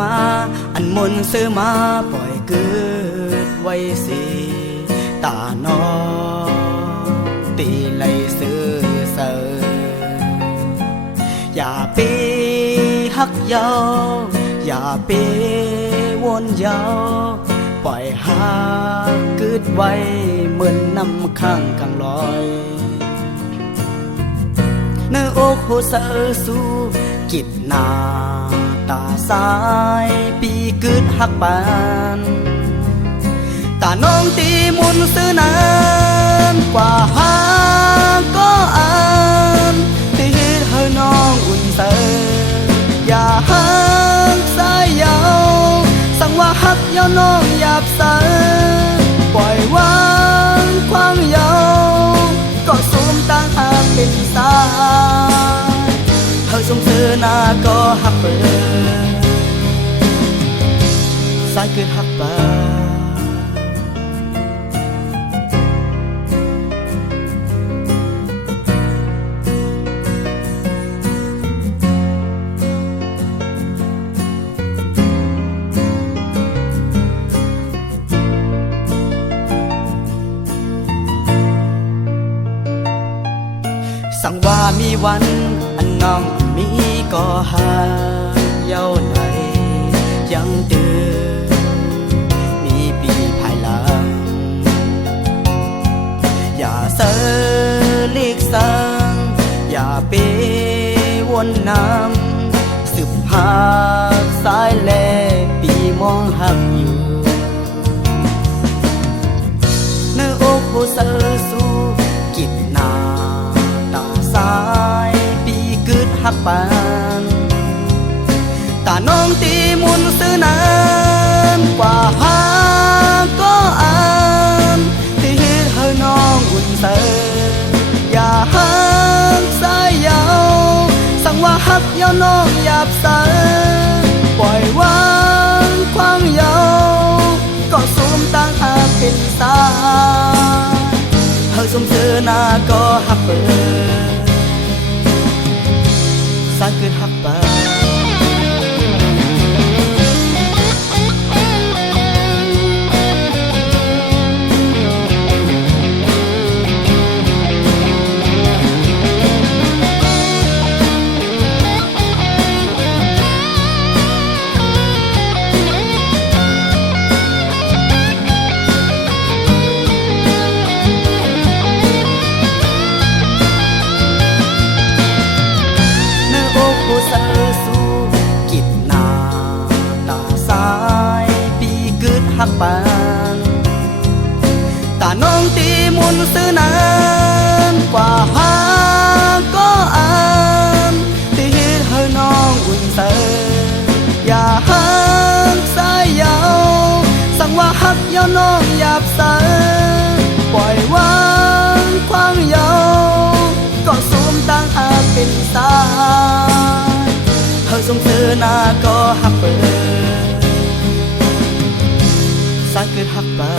มาอันมนต์ซื้อมาปล่อยเกิดไว้สิตาหนอตีไหลซื้อเสออย่าไปฮักยาวอย่าไปวนยาวปล่อยหากกึดไว้เหมือนน้ำข้างกลางลอยเนื้ออกโหเสอสู้กิดหนาตาสายปีกึดหักปานตาน้องตีมุนซื้อนานกว่าหาก็อ่านตีให้น้องอุ่นเสออย่าหักสายยาวสั่งว่าหักยาวน้องหยาบเสอปล่อยวางควางยาวก็สูมตั้งหากเป็นสายเธอส่งเสือหน้าก็หักเปิดสายคือหักปาสั่งว่ามีวันอันน้องมีก็หาเย้าไหนยังเดือมีปีภายหลังอย่าเสอเลีกสังอย่าไปวนน้ำสืบหาสายแลปีมองหักอยู่เนื้ออกโหเสอสู้กิดหนาสายปีกึดหักปานตาน้องตีมุนซื้อนานกว่าหาก็อ่านตีให้น้องอุ่นเสออย่าหักสายยาวสั่งว่าหักยาวน้องหยาบเสอปล่อยวางควางยาวก็สูมตั้งหากเป็นสายเธอสมเสือหน้าก็หักเปิดสายคือหักปาหักปานตาน้องตีมุนซื้อนานกว่าหาก็อ่านตีให้น้องอุ่นเสออย่าหักสายยาวสั่งว่าหักยาวน้องหยาบเสอปล่อยวางควางยาวก็สูมตั้งหากเป็นสายเธอส่งเสือหน้าก็หักเปิดสายคือหักปา